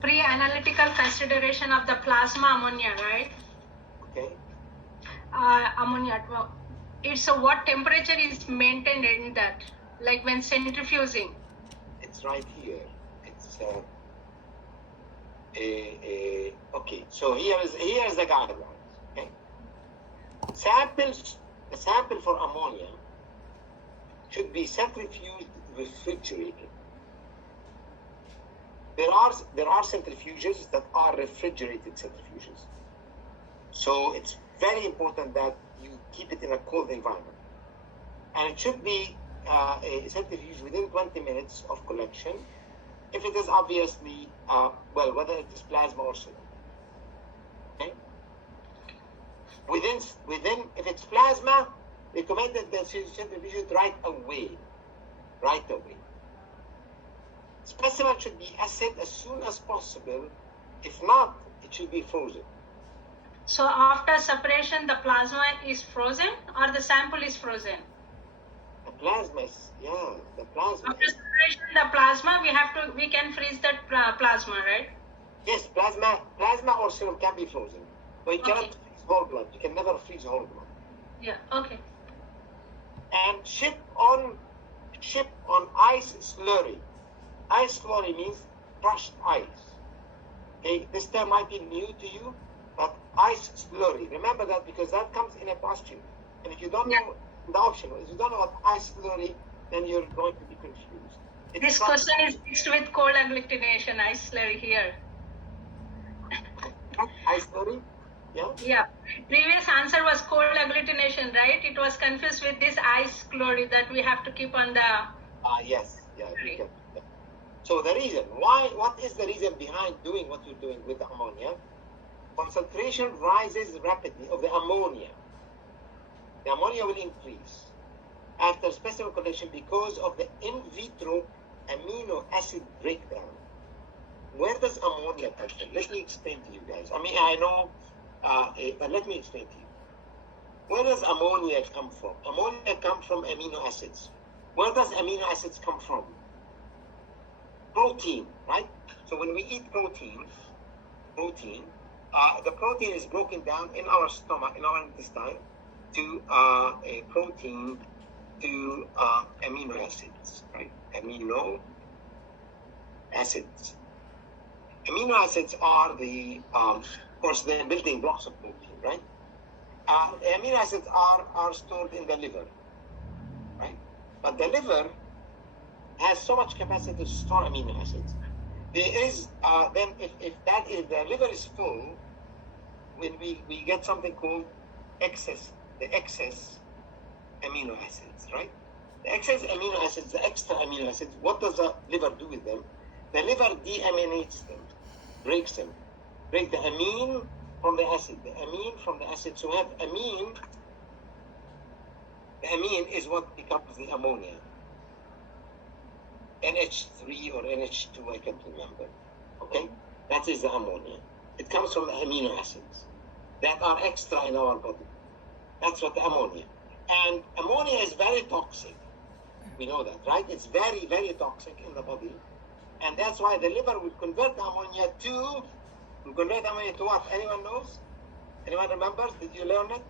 pre-analytical consideration of the plasma ammonia, right? Okay. Ammonia. Well, it's what temperature is maintained in that, like when centrifuging. It's right here. It's okay. So here is the guidelines. Okay. The sample for ammonia should be centrifuged, refrigerated. There are centrifuges that are refrigerated centrifuges. So it's very important that you keep it in a cold environment. And it should be centrifuged within 20 minutes of collection. If it is obviously, whether it is plasma or serum. Okay? Within, if it's plasma, recommended that centrifuged right away. Right away. Specimen should be assayed as soon as possible. If not, it should be frozen. So after separation, the plasma is frozen or the sample is frozen? The plasma is, the plasma. After separation, the plasma, we can freeze that plasma, right? Yes, plasma or serum can be frozen. But you cannot freeze whole blood. You can never freeze whole blood. Yeah, okay. And ship on ice slurry. Ice slurry means crushed ice. Okay, this term might be new to you, but ice slurry. Remember that because that comes in a question. And if you don't know the option, if you don't know what ice slurry, then you're going to be confused. This question is mixed with cold agglutination, ice slurry here. Ice slurry? Yeah? Yeah. Previous answer was cold agglutination, right? It was confused with this ice slurry that we have to keep on the... Yes. Yeah. So the reason, what is the reason behind doing what you're doing with the ammonia? Concentration rises rapidly of the ammonia. The ammonia will increase after specimen collection because of the in vitro amino acid breakdown. Where does ammonia come from? Let me explain to you guys. I mean, I know, but let me explain to you. Where does ammonia come from? Ammonia comes from amino acids. Where does amino acids come from? Protein, right? So when we eat protein, the protein is broken down in our stomach, in our intestine, to a protein to amino acids, right? Amino acids. Amino acids are the, of course, the building blocks of protein, right? The amino acids are stored in the liver, right? But the liver has so much capacity to store amino acids. There is, then if the liver is full, when we get something called the excess amino acids, right? The excess amino acids, the extra amino acids, what does the liver do with them? The liver deaminates them, breaks them, break the amine from the acid, So we have amine, the amine is what becomes the ammonia. NH3 or NH2, I can't remember. Okay? That is the ammonia. It comes from the amino acids that are extra in our body. That's what the ammonia. And ammonia is very toxic. We know that, right? It's very, very toxic in the body. And that's why the liver will convert the ammonia to what? Anyone knows? Anyone remembers? Did you learn it?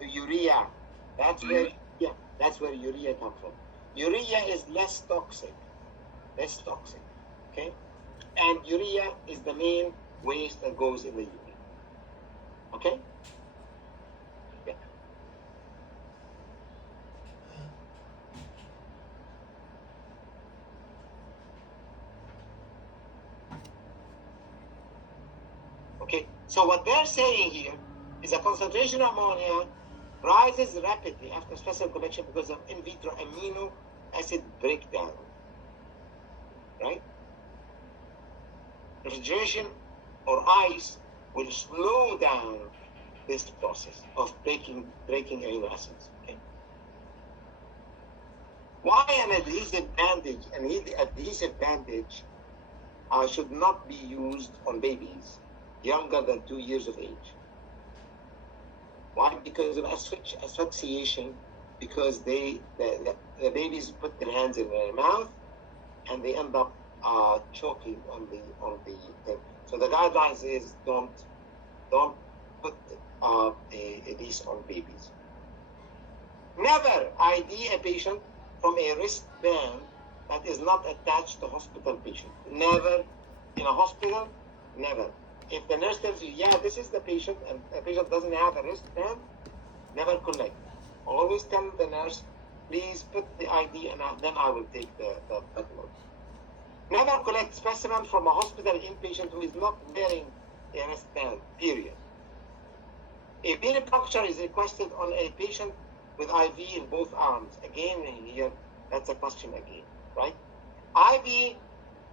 To urea. That's where urea comes from. Urea is less toxic, okay? And urea is the main waste that goes in the urine, okay? Yeah. Okay, so what they're saying here is a concentration of ammonia rises rapidly after specimen collection because of in vitro amino acid breakdown, right? Refrigeration or ice will slow down this process of breaking amino acids. Okay? Why an adhesive bandage should not be used on babies younger than 2 years of age? Why? Because of asphyxiation, because the babies put their hands in their mouth and they end up choking on the thing. So the guidelines is don't put these on babies. Never ID a patient from a wristband that is not attached to hospital patient. Never in a hospital, never. If the nurse tells you, yeah, this is the patient, and the patient doesn't have a wristband, never collect. Always tell the nurse, please put the ID, and then I will take the note. Never collect specimen from a hospital inpatient who is not wearing a wristband, period. A venipuncture is requested on a patient with IV in both arms. Again, here, that's a question again, right? IV,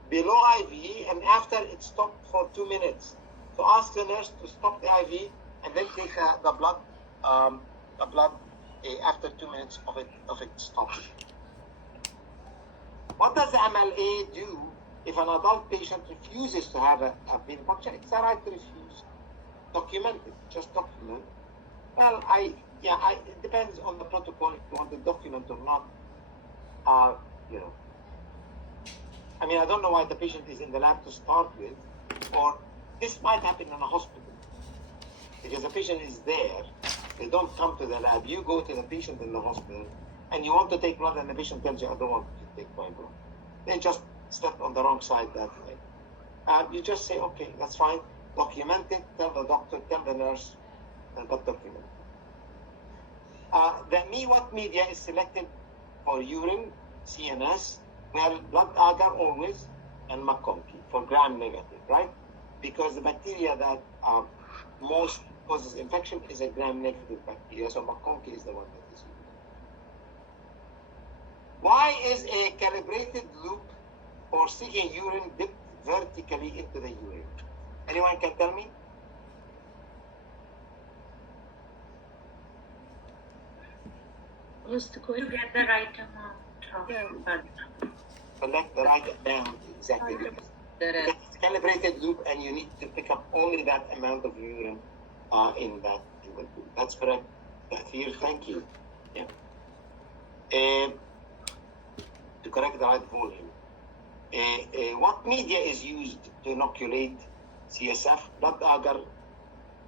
below IV, and after it stopped for 2 minutes. So ask the nurse to stop the IV and then take the blood after 2 minutes of it stopping. What does the MLA do if an adult patient refuses to have a venipuncture? It's a right to refuse. Document it. Just document. Well, it depends on the protocol if you want to document or not. I mean, I don't know why the patient is in the lab to start with, or this might happen in a hospital because the patient is there. They don't come to the lab. You go to the patient in the hospital and you want to take blood, and the patient tells you, I don't want to take my blood. They just stepped on the wrong side that way. You just say, okay, that's fine. Document it. Tell the doctor, tell the nurse, but document. The what media is selected for urine, CNS, well, blood agar always, and McConkey for gram-negative, right? Because the bacteria that most causes infection is a gram-negative bacteria, so McConkey is the one that is used. Why is a calibrated loop for seeking urine dipped vertically into the urine? Anyone can tell me? What's the To question? get the right amount of blood. Collect the right amount, exactly. It's calibrated loop, and you need to pick up only that amount of urine in that loop. That's correct. Here, thank you. Yeah. To correct the right volume. What media is used to inoculate CSF, blood agar,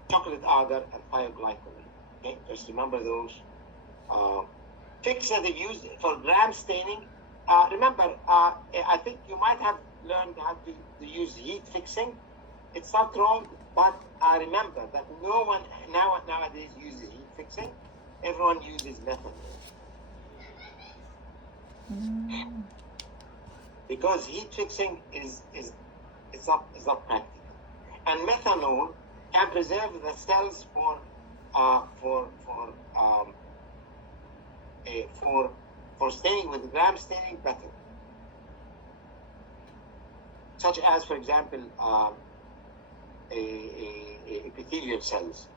chocolate agar, and thioglycolate? Okay, just remember those. Fixative used for gram staining. Remember, I think you might have learned how to use heat fixing. It's not wrong, but remember that no one nowadays uses heat fixing. Everyone uses methanol. Because heat fixing is not practical. And methanol can preserve the cells for staining with gram staining better. Such as, for example, epithelial cells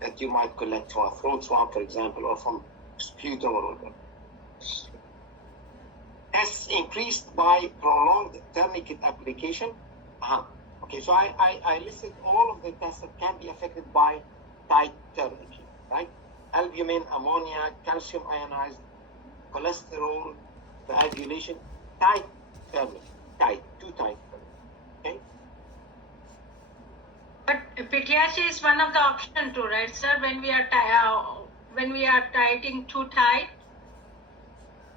that you might collect from a throat swab, for example, or from sputum or whatever. Tests increased by prolonged tourniquet application. Okay, so I listed all of the tests that can be affected by tight tourniquet, right? Albumin, ammonia, calcium ionized, cholesterol, coagulation, tight tourniquet, too tight. Okay. But PTH is one of the option too, right, sir? When we are tightening too tight.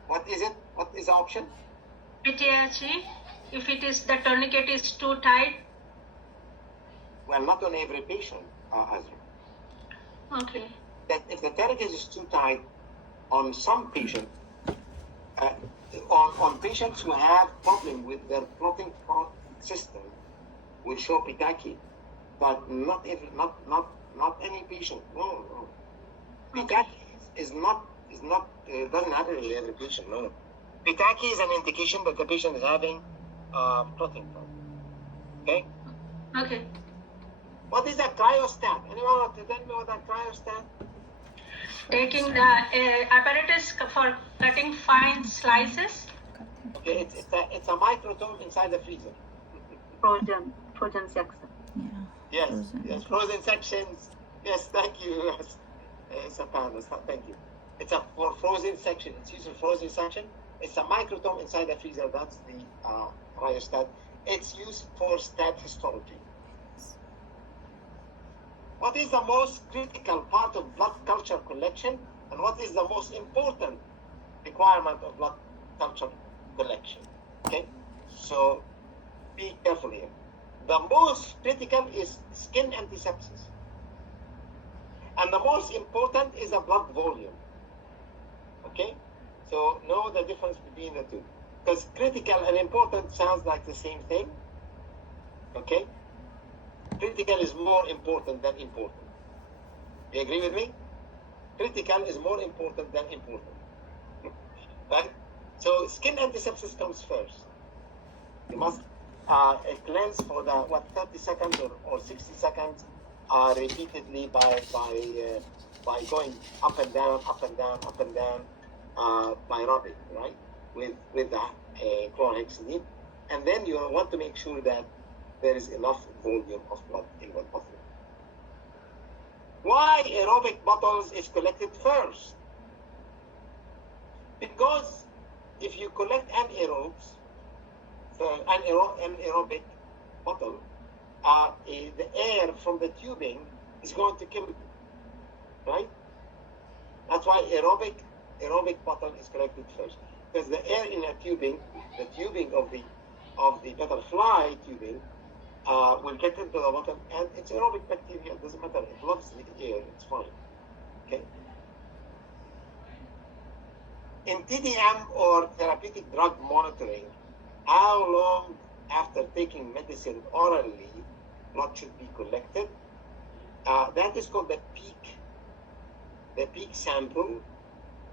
What is it? What is the option? PTH, if it is the tourniquet is too tight. Well, not on every patient, Azra. Okay. That if the tourniquet is too tight on some patients, on patients who have problem with their clotting system, will show pitaki, but not any patient. No. Pitaki is not doesn't happen in every patient. No. Pitaki is an indication that the patient is having clotting problem. Okay. Okay. What is a cryostat? Anyone want to tell me what a cryostat? Taking the apparatus for cutting fine slices. Okay, it's a microtome inside the freezer. Frozen section. Yes, frozen sections. Yes, thank you. Yes, Sapanos, thank you. It's for frozen section. It's used for frozen section. It's a microtome inside the freezer. That's the rheostat. It's used for stat histology. What is the most critical part of blood culture collection, and what is the most important requirement of blood culture collection? Okay, so be careful here. The most critical is skin antisepsis, and the most important is the blood volume. Okay, so know the difference between the two, because critical and important sounds like the same thing. Okay, critical is more important than important. You agree with me? Critical is more important than important. Right? So skin antisepsis comes first. You must cleanse for the 30 seconds or 60 seconds repeatedly by going up and down, up and down, up and down by rubbing, right? With the chlorhexidine, and then you want to make sure that there is enough volume of blood in one bottle. Why aerobic bottles is collected first? Because if you collect anaerobes, anaerobic bottle, the air from the tubing is going to kill you, right? That's why aerobic bottle is collected first, because the air in a tubing, the tubing of the butterfly tubing, will get into the bottom, and it's aerobic bacteria. It doesn't matter. It loves the air. It's fine. Okay. In TDM or therapeutic drug monitoring, how long after taking medicine orally blood should be collected? That is called the peak sample.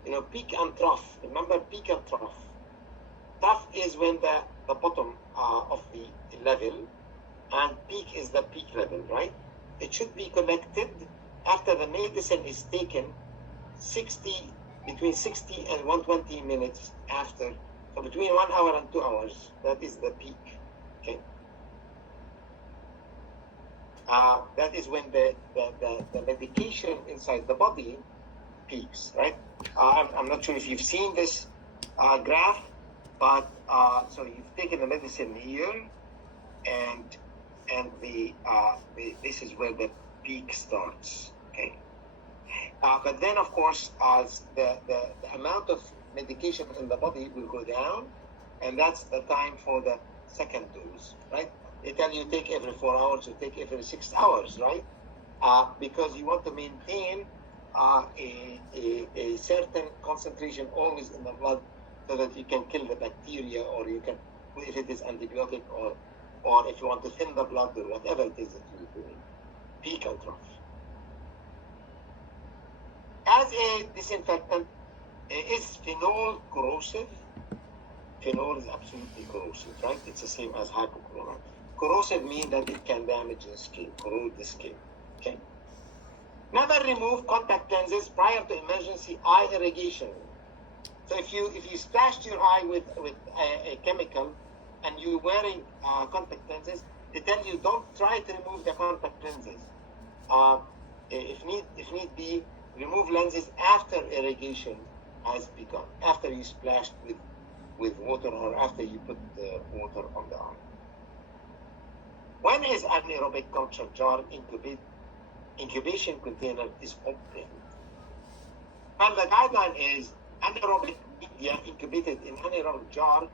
You know, peak and trough. Remember peak and trough. Trough is when the bottom of the level, and peak is the peak level, right? It should be collected after the medicine is taken between 60 and 120 minutes after. So between 1 hour and 2 hours, that is the peak, okay? That is when the medication inside the body peaks, right? I'm not sure if you've seen this graph, but so you've taken the medicine here, and this is where the peak starts, okay? But then, of course, as the amount of medication in the body will go down, and that's the time for the second dose, right? They tell you take every 4 hours, you take every 6 hours, right? Because you want to maintain a certain concentration always in the blood, so that you can kill the bacteria, or you can, if it is antibiotic, or if you want to thin the blood, or whatever it is that you're doing. Peak and trough. As a disinfectant, is phenol corrosive? Phenol is absolutely corrosive, right? It's the same as hypochlorite. Corrosive means that it can damage the skin, corrode the skin, okay? Never remove contact lenses prior to emergency eye irrigation. So if you splashed your eye with a chemical, and you're wearing contact lenses, they tell you don't try to remove the contact lenses. If need be, remove lenses after irrigation has begun, after you splashed with water, or after you put the water on the eye. When is anaerobic culture jar incubation container is opened? Well, the guideline is anaerobic media incubated in anaerobic jar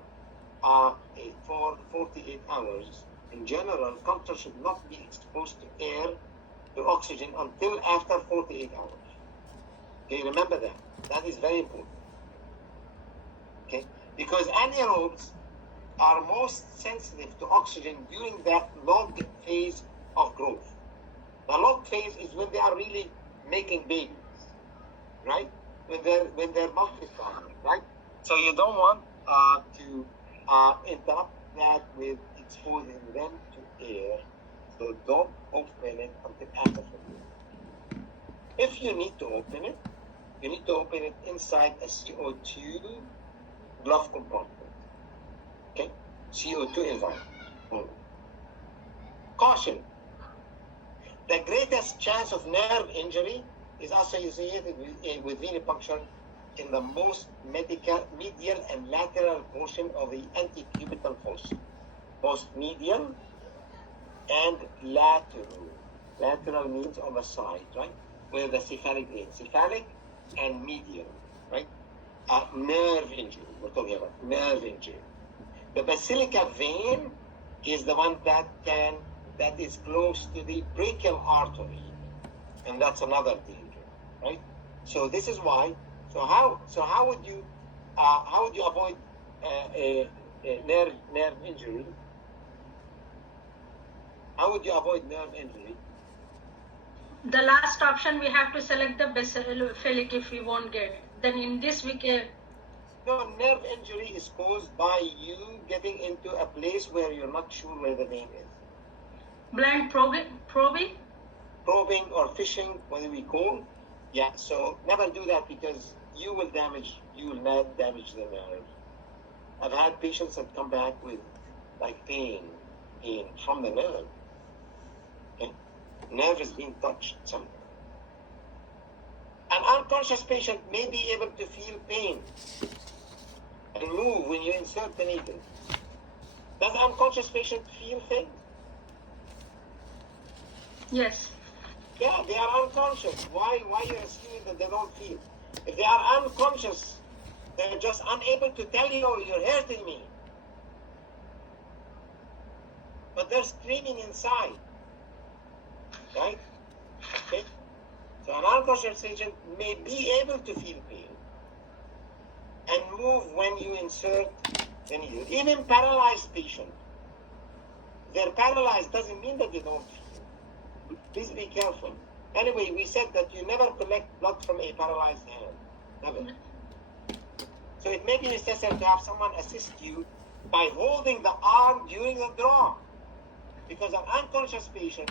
for 48 hours. In general, culture should not be exposed to air, to oxygen, until after 48 hours. Okay, remember that. That is very important. Okay, because anaerobes are most sensitive to oxygen during that log phase of growth. The log phase is when they are really making babies, right? When they're multiplying, right? So you don't want to interrupt that with exposing them to air. So don't open it until after 48. If you need to open it, you need to open it inside a CO2 glove compartment. Okay? CO2 environment. Caution. The greatest chance of nerve injury is associated with venipuncture in the most medial and lateral portion of the antecubital fossa. Most medial and lateral. Lateral means on the side, right? Where the cephalic vein. Cephalic and medial, right? Nerve injury. We're talking about nerve injury. The basilica vein is the one that is close to the brachial artery, and that's another danger, right? So this is why. So how would you avoid a nerve injury? How would you avoid nerve injury? The last option, we have to select the basophilic if we won't get. Then in this we can. No, nerve injury is caused by you getting into a place where you're not sure where the vein is. Blind probing? Probing or fishing, whatever we call. Yeah, so never do that because you will not damage the nerve. I've had patients that come back with like pain from the nerve. Okay? Nerve is being touched somewhere. An unconscious patient may be able to feel pain and move when you insert the needle. Does an unconscious patient feel things? Yes. Yeah, they are unconscious. Why are you assuming that they don't feel? If they are unconscious, they're just unable to tell you, oh, you're hurting me. But they're screaming inside. Right? Okay? So an unconscious patient may be able to feel pain and move when you insert the needle. Even paralyzed patients, they're paralyzed doesn't mean that they don't feel. Please be careful. Anyway, we said that you never collect blood from a paralyzed hand. Never. So it may be necessary to have someone assist you by holding the arm during the draw. Because an unconscious patient,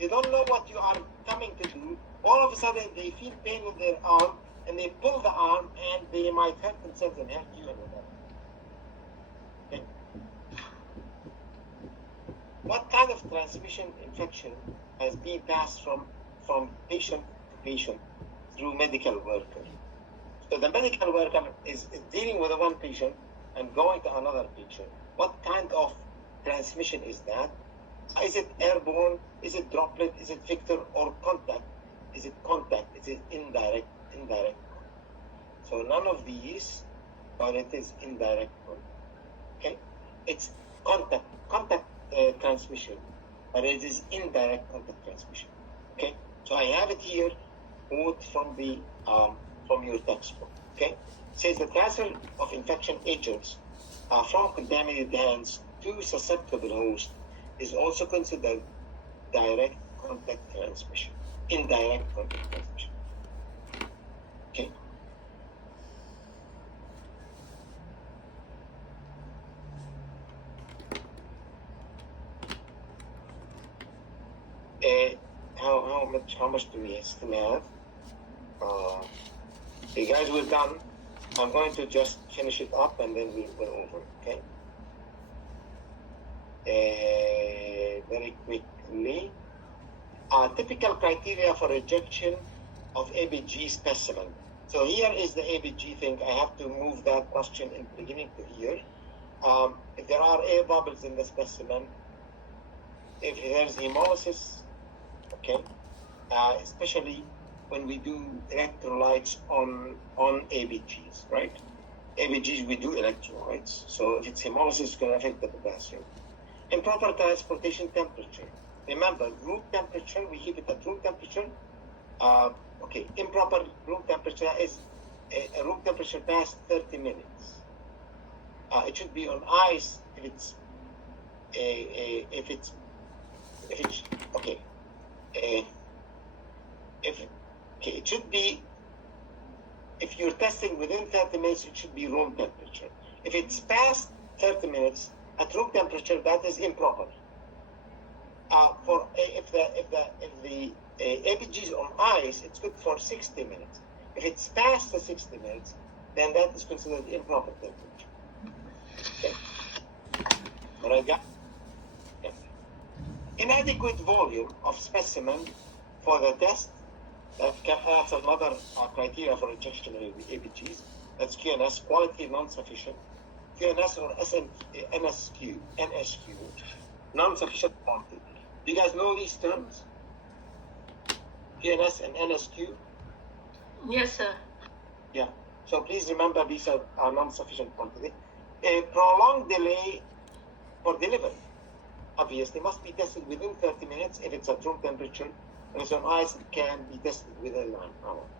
they don't know what you are coming to do. All of a sudden, they feel pain in their arm, and they pull the arm, and they might hurt themselves and hurt you. Okay. What kind of transmission infection has been passed from patient to patient through medical worker? So the medical worker is dealing with one patient and going to another patient. What kind of transmission is that? Is it airborne? Is it droplet? Is it vector or contact? Is it contact? Is it indirect? Indirect. So none of these, but it is indirect. Okay, it's contact transmission, but it is indirect contact transmission. Okay, so I have it here, quote from the from your textbook. Okay, it says the transfer of infection agents from contaminated hands to susceptible host is also considered direct contact transmission, indirect contact transmission. Okay. How much do we still have? Okay, guys, we're done. I'm going to just finish it up and then we'll go over. Okay. Very quickly. Typical criteria for rejection of ABG specimen. So here is the ABG thing. I have to move that question in the beginning to here. If there are air bubbles in the specimen, if there's hemolysis, okay, especially when we do electrolytes on ABGs, right? ABGs, we do electrolytes. So if it's hemolysis, it's going to affect the potassium. Improper transportation temperature. Remember, room temperature, we keep it at room temperature. Okay, improper room temperature is a room temperature past 30 minutes. It should be on ice if it's it should be, if you're testing within 30 minutes, it should be room temperature. If it's past 30 minutes at room temperature, that is improper. If the ABG is on ice, it's good for 60 minutes. If it's past the 60 minutes, then that is considered improper temperature. Okay. All right, guys? Okay. Inadequate volume of specimen for the test That's another criteria for rejection of ABGs. That's QNS, quality non-sufficient. QNS or NSQ, non-sufficient quantity. Do you guys know these terms? QNS and NSQ? Yes, sir. Yeah. So please remember these are non-sufficient quantity. A prolonged delay for delivery, obviously, must be tested within 30 minutes if it's at room temperature. And so on ice, it can be tested within 9 hours.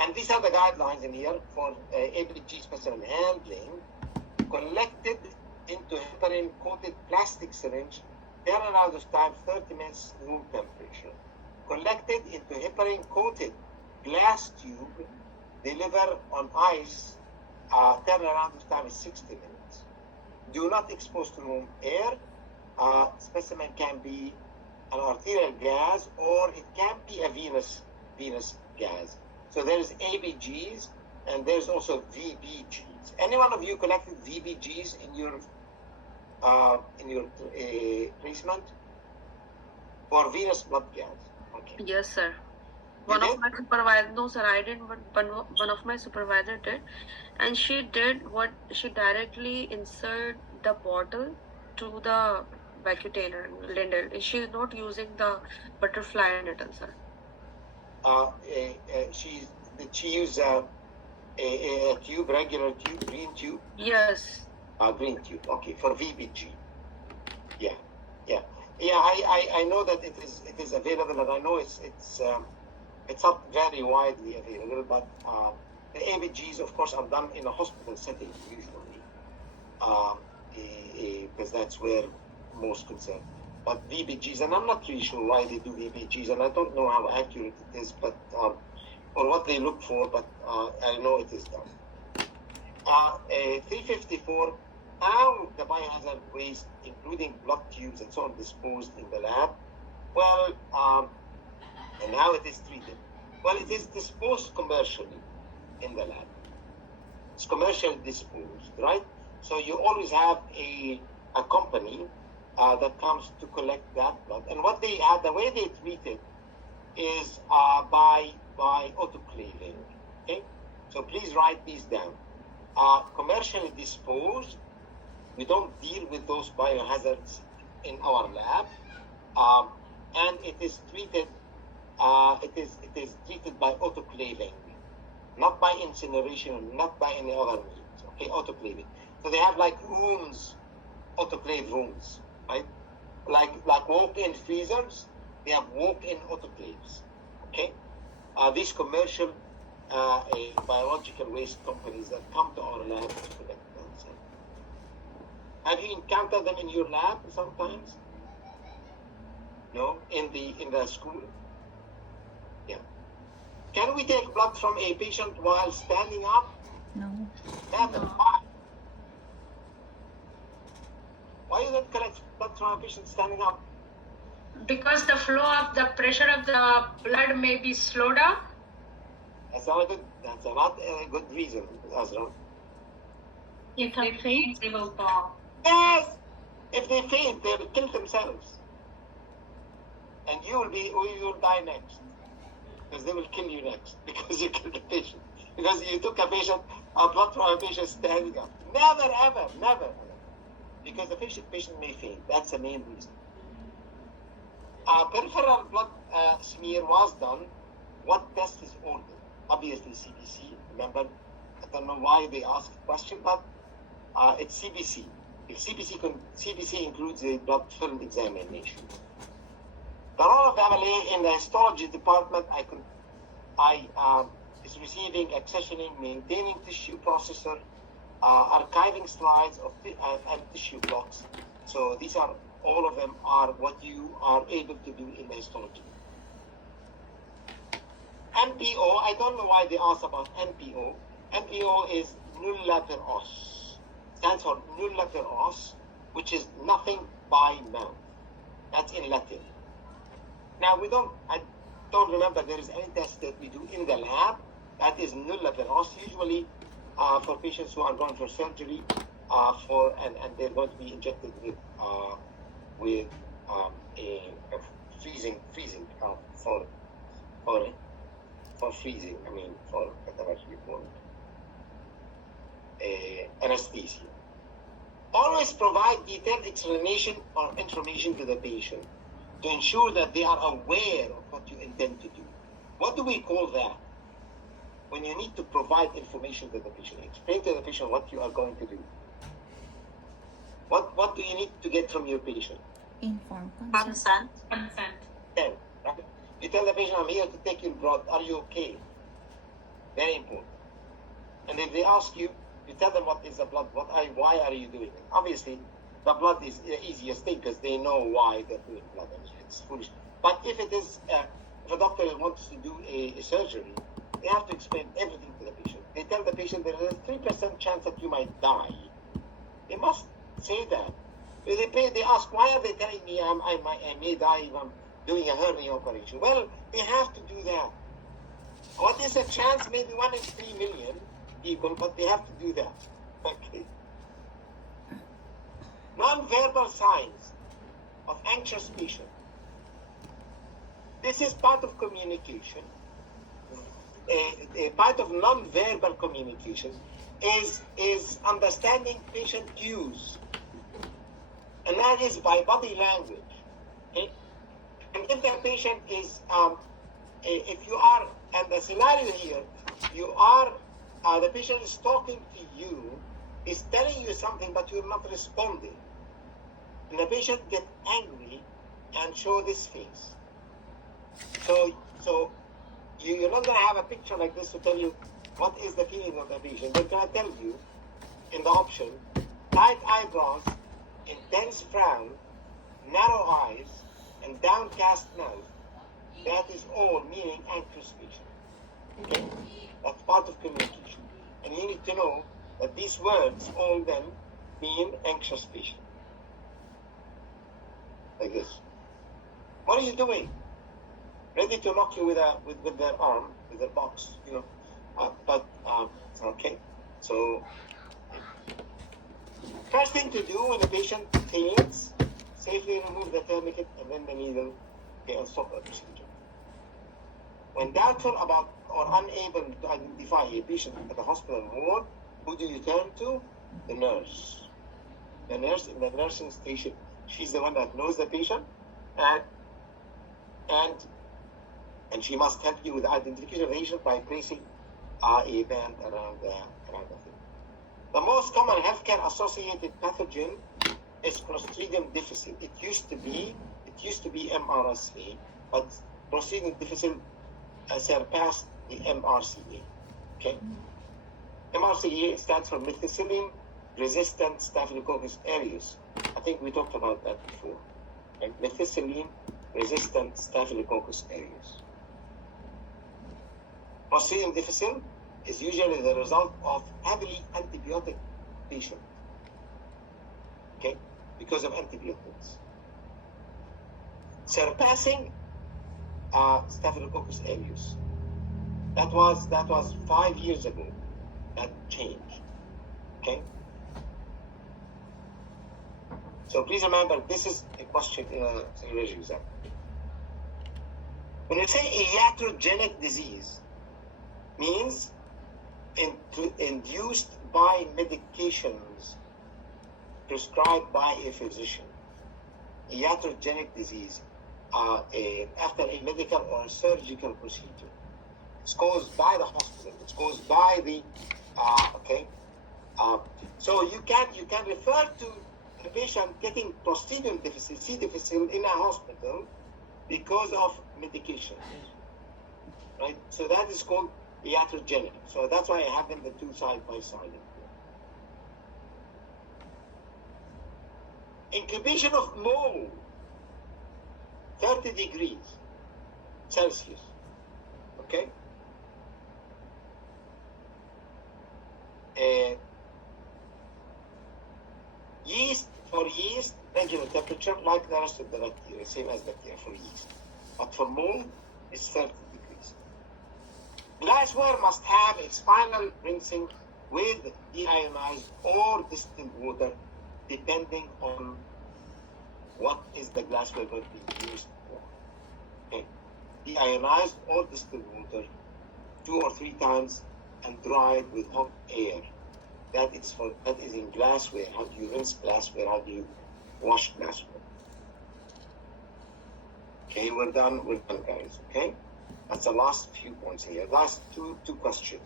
And these are the guidelines in here for ABG specimen handling. Collected into heparin-coated plastic syringe, turnaround of time 30 minutes room temperature. Collected into heparin-coated glass tube, deliver on ice, turnaround of time is 60 minutes. Do not expose to room air. Specimen can be an arterial gas or it can be a venous gas. So there's ABGs and there's also VBGs. Any one of you collected VBGs in your placement for venous blood gas? Okay. Yes, sir. You One did? of my supervisor, no, sir, I didn't, but one of my supervisor did, and she did what she directly insert the bottle to the Vacutainer lindle. She is not using the butterfly needle, sir. Did she use a tube, regular tube, green tube? Yes. Green tube. Okay, for VBG. Yeah. I know that it is available, and I know it's not very widely available, but the ABGs, of course, are done in a hospital setting usually, because that's where most concern. But VBGs, and I'm not really sure why they do VBGs, and I don't know how accurate it is, but or what they look for, but I know it is done. 354, how the biohazard waste, including blood tubes and so on, disposed in the lab? Well, and how it is treated? Well, it is disposed commercially in the lab. It's commercially disposed, right? So you always have a company that comes to collect that blood, and what they have, the way they treat it is by autoclaving. Okay, so please write these down. Commercially disposed. We don't deal with those biohazards in our lab, and it is treated. It is treated by autoclaving, not by incineration, not by any other means. Okay, autoclaving. So they have like rooms, autoclave rooms, right? Like walk-in freezers. They have walk-in autoclaves. Okay, these commercial biological waste companies that come to our lab to collect them. Have you encountered them in your lab sometimes? No, in the school. Yeah. Can we take blood from a patient while standing up? No. Never. No. Why you don't collect blood from a patient standing up? Because the flow of the pressure of the blood may be slowed down. That's not a good reason, Azra. If they faint, they will fall. Yes! If they faint, they will kill themselves. And you will die next. Because they will kill you next. Because you killed the patient. Because you took a blood from a patient standing up. Never, ever, never. Because the patient may faint. That's the main reason. Peripheral blood smear was done. What test is ordered? Obviously CBC. Remember, I don't know why they asked the question, but it's CBC. If CBC includes a blood film examination. The role of MLA in the histology department, is receiving, accessioning, maintaining tissue processor, archiving slides of and tissue blocks. So these are, all of them are what you are able to do in the histology. NPO, I don't know why they asked about NPO. NPO is nulla per os. Stands for nulla per os, which is nothing by mouth. That's in Latin. Now I don't remember there is any test that we do in the lab that is nulla per os. Usually for patients who are going for surgery, and they're going to be injected with a freezing for for freezing, for whatever you want, anesthesia. Always provide detailed explanation or information to the patient to ensure that they are aware of what you intend to do. What do we call that? When you need to provide information to the patient, explain to the patient what you are going to do. What do you need to get from your patient? Informed Consent. Right? You tell the patient, I'm here to take your blood. Are you okay? Very important. And if they ask you, you tell them what is the blood, why are you doing it? Obviously, the blood is the easiest thing because they know why they're doing blood. It's foolish. But if it is, if a doctor wants to do a surgery, they have to explain everything to the patient. They tell the patient there is a 3% chance that you might die. They must say that. They ask, why are they telling me I may die if I'm doing a hernia operation? Well, they have to do that. What is the chance? Maybe 1 in 3 million people, but they have to do that. Okay. Non-verbal signs of anxious patient. This is part of communication. A part of non-verbal communication is understanding patient cues, and that is by body language. Okay? And if the patient is, if you are, and the scenario here, you are, the patient is talking to you, is telling you something, but you're not responding. And the patient gets angry and show this face. So you're not going to have a picture like this to tell you what is the feeling of the patient. They're going to tell you in the option, tight eyebrows, intense frown, narrow eyes, and downcast mouth. That is all meaning anxious patient. Okay? That's part of communication. And you need to know that these words, all of them, mean anxious patient. Like this. What are you doing? Ready to knock you with their arm, with their box, okay. So, first thing to do when a patient faints, safely remove the tourniquet and then the needle, and stop the procedure. When doubtful about or unable to identify a patient at the hospital ward, who do you turn to? The nurse. The nurse in the nursing station. She's the one that knows the patient, and she must help you with identification of the patient by placing a band around the thing. The most common healthcare associated pathogen is Clostridium difficile. It used to be MRSA, but Clostridium difficile surpassed the MRCA. Okay, MRCA stands for methicillin resistant Staphylococcus aureus. I think we talked about that before. Right? Methicillin resistant Staphylococcus aureus. Clostridium difficile is usually the result of heavily antibiotic patient. Okay, because of antibiotics. Surpassing Staphylococcus aureus. That was 5 years ago. That changed. Okay. So please remember, this is a question in a psychology exam. When you say iatrogenic disease, means induced by medications prescribed by a physician. Iatrogenic disease, after a medical or surgical procedure. It's caused by the hospital. It's caused by the so you can refer to the patient getting Clostridium difficile, C. difficile in a hospital because of medication, right? So that is called iatrogenic. So that's why I have them the two side by side. Incubation of mold, 30 degrees Celsius. Okay. Yeast, regular temperature, like the rest of the bacteria, same as bacteria for yeast. But for mold, it's 30 degrees. Glassware must have its final rinsing with deionized or distilled water, depending on what is the glassware going to be used for. Okay. Deionized or distilled water 2 or 3 times and dry it with hot air. That is in glassware. How do you rinse glassware? How do you wash glassware? Okay, we're done, guys. Okay, that's the last few points here. Last two questions.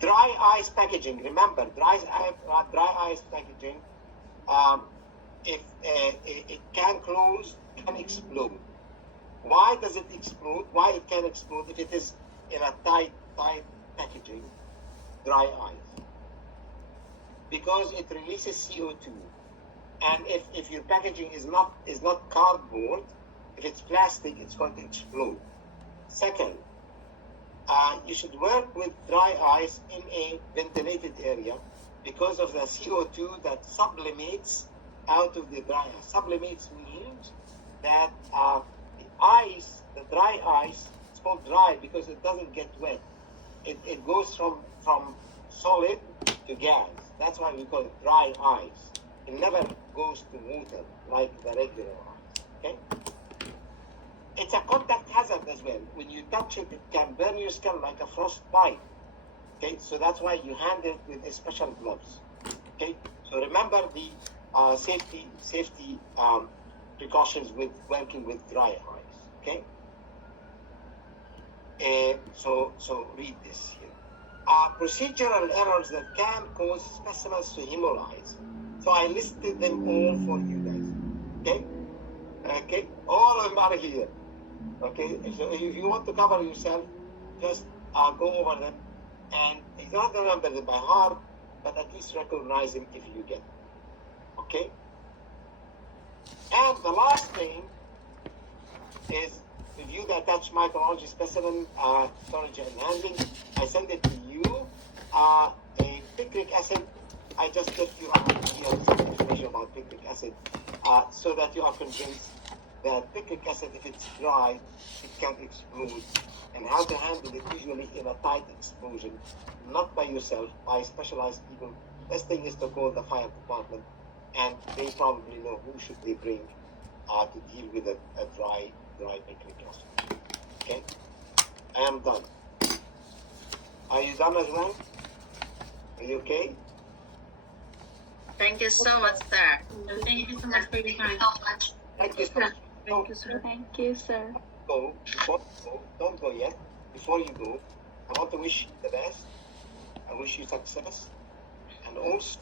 Dry ice packaging. Remember, dry ice packaging. If it can close, can explode. Why does it explode? Why it can explode if it is in a tight packaging, dry ice? Because it releases CO2, and if your packaging is not cardboard, if it's plastic, it's going to explode. Second, you should work with dry ice in a ventilated area because of the CO2 that sublimates out of the dry ice. Sublimates means that the dry ice, it's called dry because it doesn't get wet. It goes from solid to gas. That's why we call it dry ice. It never goes to water like the regular ice. Okay? It's a contact hazard as well. When you touch it, it can burn your skin like a frostbite. Okay, so that's why you handle it with special gloves. Okay, so remember the safety precautions with working with dry ice. Okay. So read this here. Procedural errors that can cause specimens to hemolyze. So I listed them all for you guys. Okay. Okay. All of them are here. Okay. So if you want to cover yourself, just go over them. And you don't remember them by heart, but at least recognize them if you get them. Okay? And the last thing is review the attached microbiology specimen storage and handling. I send it to you. A picric acid. I just left you some information about picric acid so that you are convinced that picric acid, if it's dry, it can explode. And how to handle it usually in a tight explosion, not by yourself, by specialized people. Best thing is to call the fire department, and they probably know who should they bring to deal with a dry picric acid. Okay, I am done. Are you done as well? Are you okay? Thank you so much, sir. Thank you so much for your time. Thank you so much. Thank you, sir. Thank you, sir. Don't go yet. Before you go, I want to wish you the best. I wish you success, and also